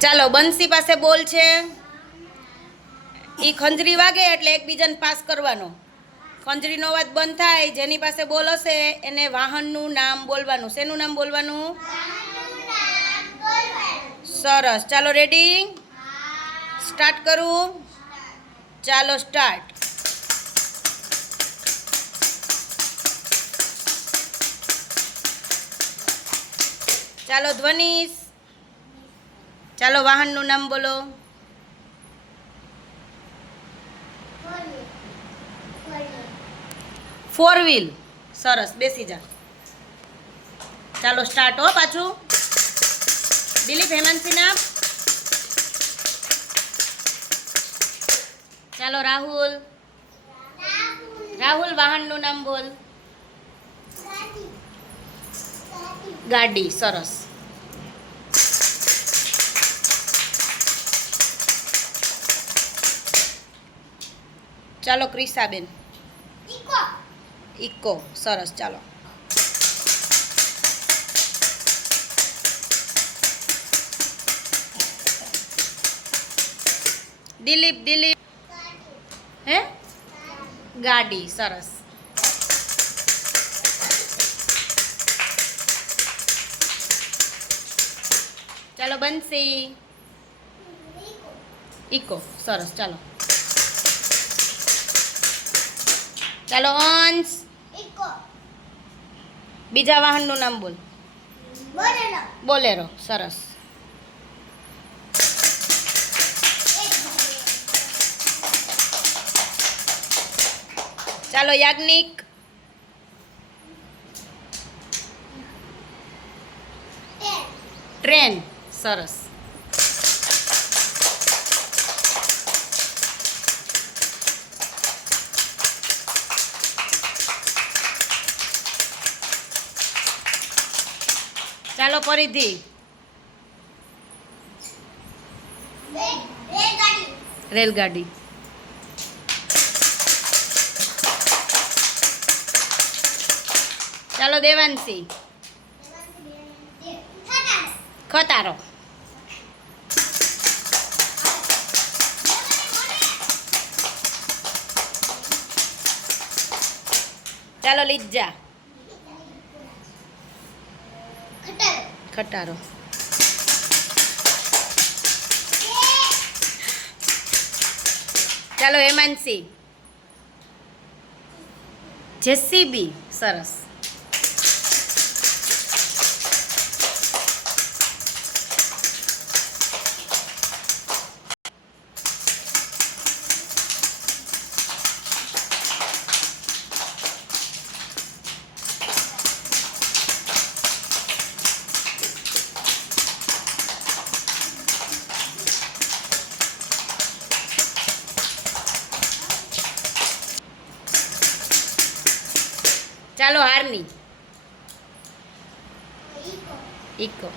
ચાલો, બંસી પાસે બોલ છે. એ ખંજરી વાગે એટલે એકબીજાને પાસ કરવાનો. ખંજરીનો અવાજ બંધ થાય, જેની પાસે બોલ હશે એને વાહનનું નામ બોલવાનું. શેનું નામ બોલવાનું? સરસ. ચાલો, રેડી? સ્ટાર્ટ કરું? ચાલો, સ્ટાર્ટ. ચાલો ધ્વનિશ ચાલો વાહનનું નામ બોલો. ફોર વ્હીલ સરસ, બેસી જા. ચાલો સ્ટાર્ટ હો પાછું. દિલીપ હેમાંશી ચાલો રાહુલ. રાહુલ, વાહનનું નામ બોલ. ગાડી. સરસ. ચાલો ક્રિસાબેન. ઇકો સરસ ચાલો. દિલીપ દિલીપ. હે? ગાડી. સરસ. ચાલો બંસી ઇકો સરસ ચાલો. ચાલો અંશ. બીજા વાહનનું નામ બોલ. બોલેરો. સરસ. ચાલો યાજ્ઞિક. ટ્રેન સરસ. ચાલો પરિધિ રેલગાડી. ચાલો દેવાંશી. ખતારો ચાલો લીજા ખટારો. ચાલો હેમાનસી જેસીબી સરસ. ચાલો હારની ઇકો